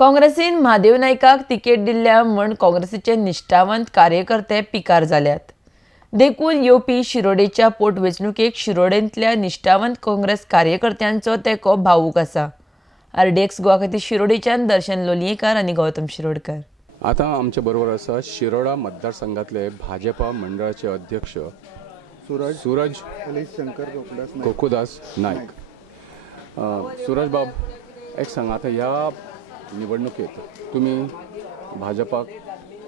काँग्रेसीन महादेव नायकाक तिकेट दिल्या म्हण काँग्रेसीचे निश्ठावंत कार्यकर्ते पिकार जाल्यात। देखून येवपी शिरोडेच्या पोटवेंचणुकेक शिरोडेंतल्या निश्ठावंत काँग्रेस कार्यकर्त्यांचो तेंको भावूक आसा। आरडीएक्स गोवा खातीर शिरोडेच्यान दर्शन लोलयेकार आनी गौतम शिरोडकर। आता आमचे बरोबर आसा शिरोडा मतदारसंघातले भाजपा मंडळाचे अध्यक्ष सूरज गोकुळदास नायक। सूरज बाब, एक सांगा, आता ह्या निवडणुकीत तुम्ही भाजपाक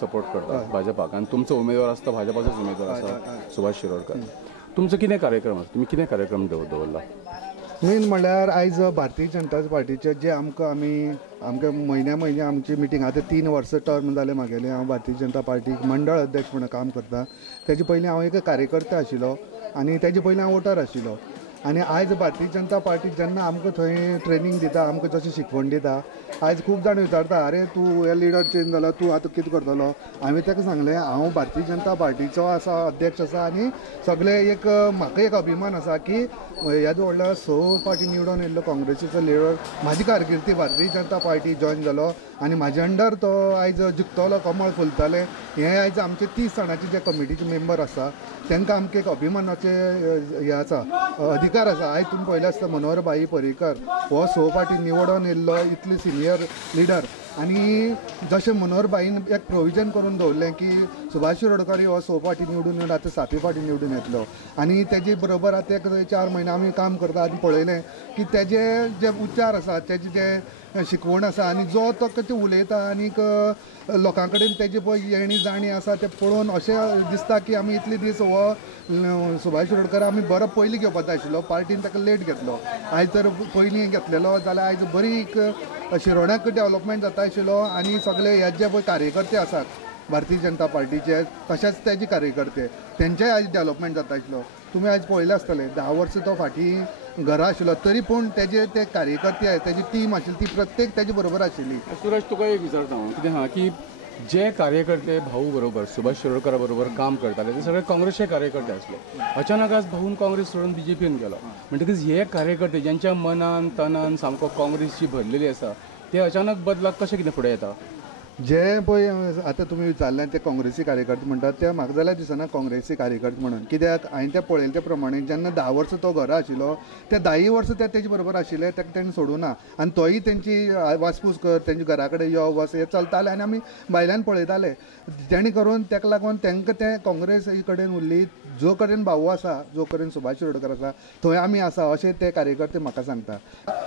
सपोर्ट करता, भाजपाक, आणि तुमचो उमेदवार आसता भाजपाचोच उमेदवार आसा सुभाष शिरोडकर। तुमचो कितें कार्यक्रम आसा, तुम्ही कितें कार्यक्रम दवरला? मेन म्हणल्यार आयज भारतीय जनता पार्टीचे जे आमकां म्हयन्या आमची मिटींग आतां 3 वर्सां टर्म जाले म्हागेले। हांव भारतीय जनता पार्टीक मंडळ अध्यक्ष म्हणून काम करता। तेजे पयलीं हांव एक कार्यकर्ता आशिल्लो आनी तेजे पयलीं हांव वोटर आशिल्लो। आनी आयज भारतीय जनता पार्टी जेन्ना आमकां थंय ट्रेनिंग दिता, आमकां जशें शिकवण दिता, आयज खूब जाण विचारता, अरे तूं हे लिडर चेंज जाला, तूं आतां कितें करतलो? हांवें ताका सांगलें, हांव भारतीय जनता पार्टीचो आसा, अध्यक्ष आसा, आनी सगळे एक म्हाका एक अभिमान आसा की ह्याच व्हडल्या 6 फावटी निवडून येयल्लो काँग्रेसीचो लिडर म्हाजी कारकिर्दी भारतीय जनता पार्टी जॉयन जालो आनी म्हाज्या अंडर तो आयज जिखतलो, कमळ फुलतले। हे आयज आमचे 30 जाणांचे जे कमिटीचे मेंबर आसा तांकां आमकां एक अभिमानाचे हे आसा, अधिकार आसा। आयज तुमी पळयलें आसता मनोहर भाई पर्रीकर हो 6 फावटी निवडून येयल्लो इतली सिनियर लिडर, आनी जशें मनोहर भाईन एक प्रोविजन करून दवरलें की सुभाष शिरोडकर हो 6 फावटी निवडून येवन आतां 7वी फावटी निवडून येतलो, आनी तेजे बरोबर आतां एक 4 म्हयने आमी काम करता आनी पळयलें की तेजे जे उच्चार आसा, तेजे जे शिकवण आसा, आनी जो तो ते उलयता आनीक लोकां कडेन तेजी पळय येणी जाणी आसा, ते पळोवन अशें दिसता की आमी इतले दीस हो सुभाष शिरोडकर आमी बरो पयलीं घेवपाक जाय आशिल्लो, पार्टीन ताका लेट घेतलो। आयज तर पयलीं घेतलेलो जाल्यार आयज बरी शिरोड्याक डेवलपमेंट जाता आशिल्लो, आनी सगळे हे जे पळय कार्यकर्ते आसात भारतीय जनता पार्टीचे, तशेंच तेजे कार्यकर्ते, तेंचेय आयज डेवलपमेंट जाता आशिल्लो। तुमी आयज पळयलें आसतलें 10 वर्सां तो फाटीं घरा आशिल्लो, तरी पूण तेजे ते कार्यकर्ते, तेजी टीम आशिल्ली ती प्रत्येक तेजे बरोबर आशिल्ली। सूरज, तुका एक विचारता हांव, कितें आहा की जे कार्यकर्ते भाऊ बरोबर सुभाष शिरोडकरा बरोबर काम करताले ते सगळे काँग्रेसचे कार्यकर्ते आसले। अचानक आज भाऊन काँग्रेस सोडून बीजेपीन गेलो, म्हणटकीच हे कार्यकर्ते ज्यांच्या मनान तनान सामको काँग्रेसची भरलेली आसा, ते अचानक बदलाक कशें कितें फुडें येता? जे पळय आतां तुमी विचारलें ते काँग्रेसी कार्यकर्ते म्हणटात, ते म्हाका जाल्यार दिसना काँग्रेसी कार्यकर्ते म्हणून। कित्याक हांवें ते पळयलें ते प्रमाणे जेन्ना 10 वर्सां तो घरा आशिल्लो, ते 10 वर्सां ते तेजे बरोबर आशिल्ले, ताका तेणें सोडूना, आनी तोय तेंची वासपूस कर, तेंचे घरा कडेन यो वच हें चलतालें, आनी आमी भायल्यान पळयताले। जेणे करून ताका लागून तांकां ते काँग्रेस कडेन उरली, जो कडेन भाऊ आसा, जो कडेन सुभाष शिरोडकर आसा, थंय आमी आसा, अशें ते कार्यकर्ते म्हाका सांगता।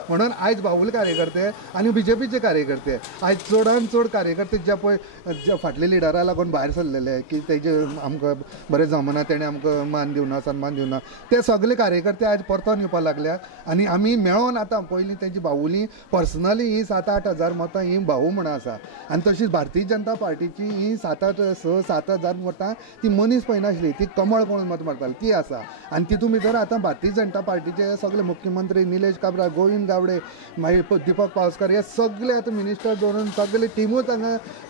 म्हणून आयज बाबुले कार्यकर्ते आनी बीजेपीचे कार्यकर्ते आयज चडान चड कार्यकर्ते जे पळय जे फाटले लिडरा लागून भायर सरलेले की तेजे आमकां बरें जमना, तेणें आमकां मान दिवना, सन्मान दिवना, ते सगळे कार्यकर्ते आयज परतून येवपाक लागल्यात। आनी आमी मेळोन आतां पयलीं तेजी भाऊली पर्सनली ही 7-8 हजार मतां ही भाऊ म्हणून आसा, आनी तशीच भारतीय जनता पार्टीची ही 6-7 हजार मतां ती मनीस पळयनाशिल्ली, ती कमळ कोण मत मारताली ती आसा। आनी तितून भितर आतां भारतीय जनता पार्टीचे सगळे मुख्यमंत्री निलेश काब्रा, गोविंद गावडे, मागीर दीपक पावसकर, हे सगळे आतां मिनिस्टर दवरून सगळे टिमूच हांगा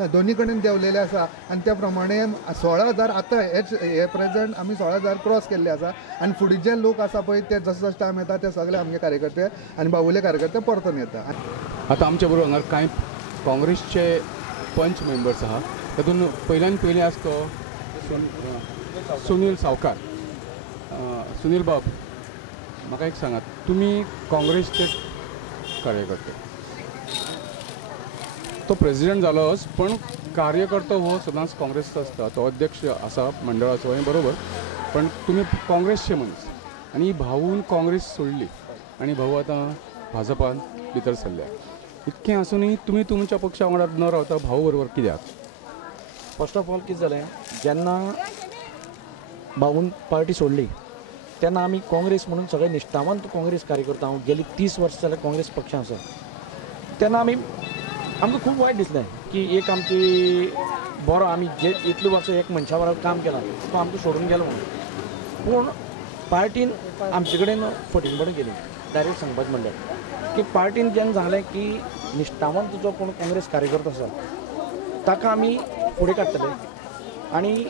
दोनी कडेन देंवलेले आसा। आनी त्या प्रमाणे 16,000 आतां हे प्रेझंट आमी 16,000 क्रॉस केल्ले आसा, आनी फुडें जे लोक आसा पळय ते जसो जसो टायम येता ते सगळे आमचे कार्यकर्ते आनी बाबुले कार्यकर्ते परतून येता। आतां आमचे बरोबर हांगा कांय काँग्रेसचे पंच मेंबर्स आहा, तातूंत पयलीं आसा तो सुनील सावकार। सुनील बाब, म्हाका एक सांगात, तुमी काँग्रेसचे कार्यकर्ते, तो प्रेसिडेंट जालोच पण कार्यकर्तो हो सदांच काँग्रेसचो आसता, तो अध्यक्ष आसा मंडळाचो, हें बरोबर, पण तुमी काँग्रेसचे मनीस, आनी भाऊन काँग्रेस सोडली आनी भाऊ आतां भाजपान भितर सरल्या। इतकें आसुनूय तुमी तुमच्या पक्षा वांगडा न रावता, भाऊ बरोबर कित्याक? फर्स्ट ऑफ ऑल कितें जालें, जेन्ना भाऊन पार्टी सोडली तेन्ना आमी काँग्रेस म्हणून सगळे निश्ठावंत काँग्रेस कार्यकर्ता, हांव गेली 30 वर्सां जाल्यार काँग्रेस पक्षांत आसा, तेन्ना आमकां खूब वायट दिसलें की एक आमची बरो आमी जे इतले वर्सां एक मनशा बरोबर काम केलां तो आमकां सोडून गेलो म्हणून। पूण पार्टीन आमचे कडेन फटिंगपण केली, डायरेक्ट सांगपाचें म्हणल्यार की पार्टीन जेन्ना जालें की निश्ठावंत जो कोण काँग्रेस कार्यकर्तो आसा ताका आमी फुडें काडटले, आनी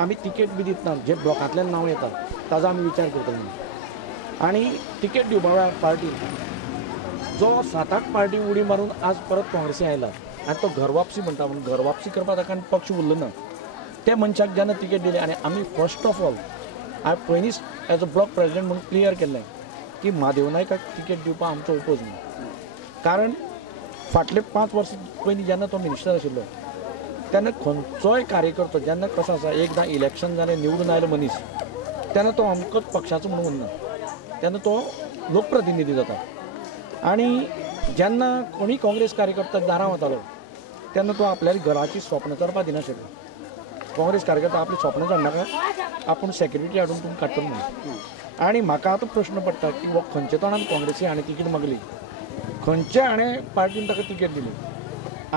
आमी तिकेट बी दितना जे ब्लॉकांतल्यान नांव येता ताजो आमी विचार करतले, आनी तिकेट दिवपा वेळार पार्टी जो 7-8 पार्टी उडी मारून आज परत काँग्रेसी आयला आनी तो घर वापसी म्हणटा म्हणून घर वापसी करपाक ताका पक्ष उरलो ना त्या मनशाक जेन्ना तिकेट दिली आनी आमी फर्स्ट ऑफ ऑल हांवें पयलींच एज अ ब्लॉक प्रेसिडेंट म्हणून क्लियर केल्लें की म्हादेव नायकाक तिकेट दिवपाक आमचो ओपोज ना कारण फाटले 5 वर्सां पयलीं जेन्ना तो मिनिस्टर आशिल्लो तेन्ना खंयचोय कार्यकर्तो जेन्ना कसो आसा एकदां इलेक्शन जालें निवडून आयलो मनीस तेन्ना तो अमकोच पक्षाचो म्हणून उरना तेन्ना तो लोकप्रतिनिधी जाता आनी जेन्ना कोणी काँग्रेस कार्यकर्ता दारां वतालो तेन्ना तो आपल्या घराची स्वप्न करपाक दिनाशिल्लो काँग्रेस कार्यकर्ता आपली स्वप्न जाणनाका आपूण सेक्युरिटी हाडून तुमकां काडटलो म्हणून आनी म्हाका आतां प्रश्न पडटा की हो खंयच्या तोंडान काँग्रेसी हाणें तिकेट मागली खंयचे हाणें पार्टीन ताका तिकेट दिली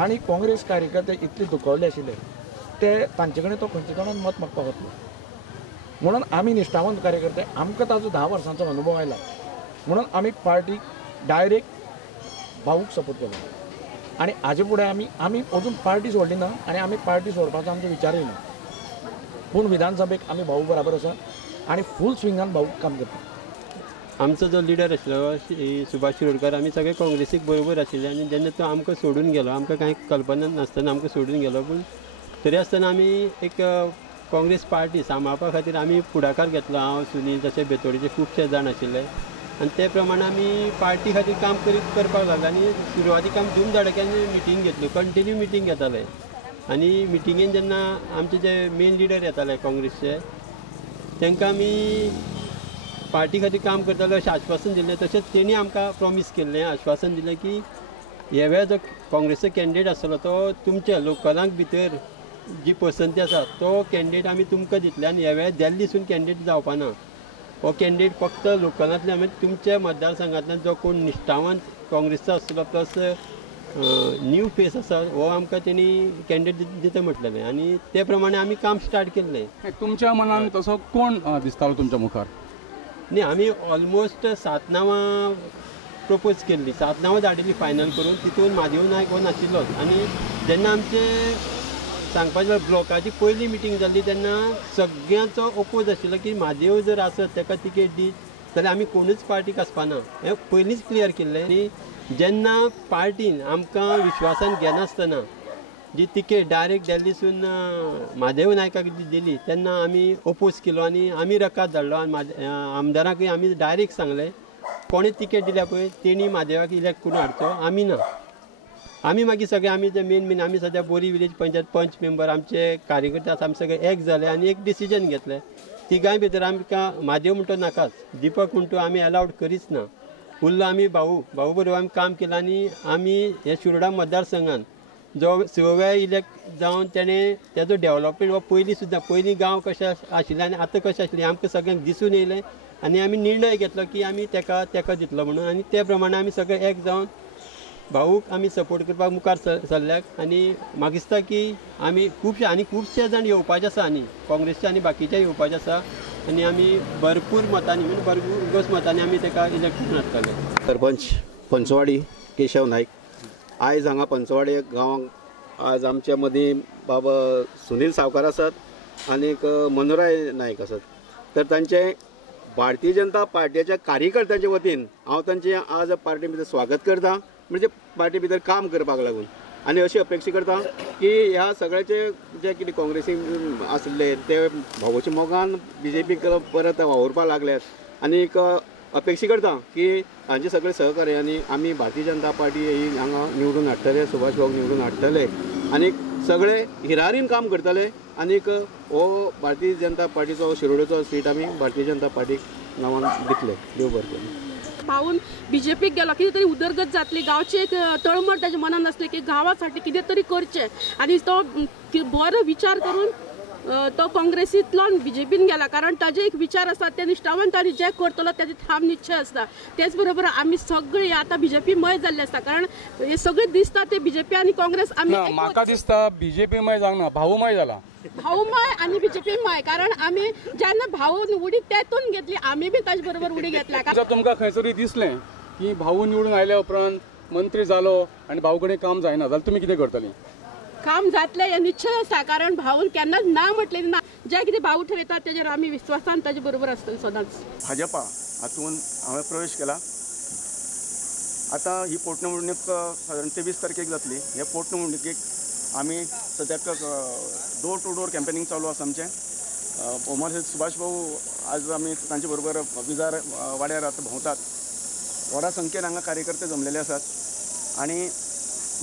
आनी काँग्रेस कार्यकर्ते इतले दुखवले आशिल्ले ते तांचे कडेन तो खंयच्या तोंडान मत मागपाक वतलो म्हणून आमी निश्ठावंत कार्यकर्ते आमकां ताजो 10 वर्सांचो अनुभव आयला म्हणून आमी पार्टीक डायरेक्ट भाऊक सपोर्ट केलो आनी हाजे फुडें आमी अजून पार्टी सोडली ना आनी आमी पार्टी सोडपाचो आमचो विचारय ना पूण विधानसभेक आमी भाऊ बराबर आसा आनी फूल स्विंगान भाऊक काम करता आमचो जो लिडर आशिल्लो सुभाष शिरोडकर आमी सगळे काँग्रेसीक बरोबर आशिल्ले आनी जेन्ना तो आमकां सोडून गेलो आमकां कांय कल्पना नासतना आमकां सोडून गेलो पूण तरी आसतना आमी एक काँग्रेस पार्टी सांबाळपा खातीर आमी फुडाकार घेतलो हांव सुनील तशें बेतोडीचे खुबशे जाण आशिल्ले आनी ते प्रमाणे आमी पार्टी खातीर काम करपाक लागले आनी सुरवातीक आमी धूमधडाक्यान मिटींग घेतल्यो कंटिन्यू मिटींग घेताले आनी मिटिंगेन जेन्ना आमचे जे मेन लिडर येताले काँग्रेसचे तांकां आमी पार्टी खातीर काम करताले अशें आश्वासन दिलें तशेंच तेणी आमकां प्रॉमीस केल्लें आश्वासन दिलें की ह्या वेळा जो काँग्रेसचो कॅन्डिडेट आसतलो तो तुमच्या लोकलांक भितर जी पसंती आसा तो कॅन्डिडेट आमी तुमकां दितले आनी ह्या वेळा दिल्लीसून कॅन्डिडेट जावपा ना हो कॅन्डिडेट फक्त लोकलांतल्यान म्हणजे तुमच्या मतदारसंघांतल्यान जो कोण निश्ठावंत काँग्रेसचो आसतलो प्लस न्यू फेस आसा हो आमकां तेणी कॅन्डिडेट दिता म्हटलेलें आनी ते प्रमाणे आमी काम स्टार्ट केल्लें तुमच्या मनान तसो कोण दिसतालो तुमच्या मुखार न्ही आमी ऑलमोस्ट 7 नांवां प्रपोज केल्ली 7 नांवां धाडिल्लीं फायनल करून तितून म्हादेव नायक हो नाशिल्लोच आनी जेन्ना आमचे सांगपाचें ब्लॉकाची पयली मिटींग जाल्ली तेन्ना सगळ्यांचो ओपोज आशिल्लो की म्हादेव जर आसत ताका तिकेट दी जाल्यार आमी कोणूच पार्टीक आसपाना हें पयलींच क्लियर केल्लें आनी जेन्ना पार्टीन आमकां विश्वासान घेनासतना जी तिकेट डायरेक्ट दिल्लीसून म्हादेव नायकाक दिली तेन्ना आमी ओपोज केलो आनी आमी रकाद धाडलो आनी आमदाराकूय आमी डायरेक्ट सांगलें कोणें तिकेट दिल्या पळय तेणी म्हादेवाक इलेक्ट करून हाडचो आमी ना आमी मागीर सगळे आमी जे मेन आमी सद्या बोरी विलेज पंचायत पंच मेंबर आमचे कार्यकर्ते आसा आमी सगळे एक जाले आनी एक डिसिजन घेतलें तिगांय भितर आमकां म्हादेव म्हणटो नाकाच दिपक म्हणटो आमी अलावड करीच ना उरलो आमी भाऊ बरोबर आमी काम केलां आनी आमी हे शिरोडा मतदारसंघान जो 6व्या इलेक्ट जावन तेणें तेजो डेवलपमेंट हो पयलीं गांव कशें आशिल्ले आनी आतां कशें आशिल्लें आमकां सगळ्यांक दिसून येयलें आनी आमी निर्णय घेतलो की आमी तेका दितलो म्हणून आनी ते प्रमाणे आमी सगळे एक जावन भाऊक आमी सपोर्ट करपाक मुखार सरल्याक आनी म्हाका दिसता की आमी खुबशे जाण येवपाचे आसा आनी काँग्रेसचे आनी बाकीचे येवपाचे आसा आनी आमी भरपूर मतांनी म्हणजे भरपूर मतांनी आमी ताका इलेक्ट करून हाडटले सरपंच पंचवाडी केशव नायक आयज हांगा पंचवाडी गांवांक आज आमच्या मदीं बाबा सुनील सावकार आसात आनीक मनोहराय नायक आसात तर तांचे भारतीय जनता पार्टीच्या कार्यकर्त्यांच्या वतीन हांव तांचे आज पार्टी भितर स्वागत करता म्हणजे पार्टी भितर काम करपाक लागून आनी अशी अपेक्षा करता की ह्या सगळ्याचे जे कितें काँग्रेसीक आसले ते भावाच्या मोगान BJPक परत वावरपाक लागल्यात आनीक अपेक्षा करता की हांचे सगळे सहकार्यानी आमी भारतीय जनता पार्टी ही हांगा निवडून हाडटले सुभाष भाऊ निवडून हाडटले आनीक सगळे हिरारीन काम करतले आनीक हो भारतीय जनता पार्टीचो शिरोडेचो सीट आमी भारतीय जनता पार्टीक नांवान दितले देव बरें करूं पावून BJPक गेलो कितें तरी उदरगत जातली गांवचे एक तळमळ ताच्या मनान आसलें की गांवासाठी कितें तरी करचें आनी तो बरो विचार करून तो काँग्रेसींतलो BJPन गेला कारण ताजे एक विचार आसता ते निश्ठावंत आनी जे करतलो तेजे ठाम निश्चय आसता तेच बरोबर आमी सगळीं आतां BJP मय जाल्ले आसता कारण हे सगळे दिसता ते BJP आनी काँग्रेस आमी म्हाका दिसता BJP मय जावंक ना भाऊ मय जाला भाऊ मय आनी BJP मय कारण आमी जेन्ना भाऊ उडी तेतून घेतली आमी बी ताजे बरोबर उडी घेतल्या जर तुमकां खंय तरी दिसलें की भाऊ निवडून आयल्या उपरांत मंत्री जालो आनी भाऊ कडेन काम जायना जाल्यार तुमी कितें करतलीं काम जातले हे निश्चय आसा कारण भाऊन केन्नाच ना म्हटलें ना जे कितें भाऊ ठरयतात तेजेर आमी विश्वासान ताजे बरोबर आसतले सदांच भाजपा हातून हांवें प्रवेश केला आता ही पोटनिवडणूक साधारण 23 तारखेक जातली. हे पोटनिवडणुकीक आमी सद्याक डोर टू डोर कॅम्पेनिंग चालू आसा आमचें. भौमान सुभाष भाऊ आज आमी तांचे बरोबर विजार वाड्यार आतां भोंवतात. व्हडा संख्येन हांगा कार्यकर्ते जमलेले आसात आनी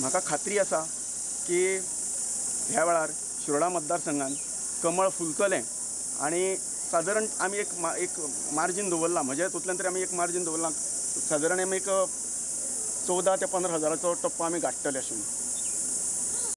म्हाका खात्री आसा की ह्या वेळार शिरोडा मतदारसंघात कमळ फुलतलें आनी साधारण आमी एक मार्जीन दवरला. म्हज्या हातूंतल्यान तरी आमी एक मार्जीन दवरला. साधारण आमी एक 14 ते 15 हजाराचो टप्पो आमी गाठतले अशें.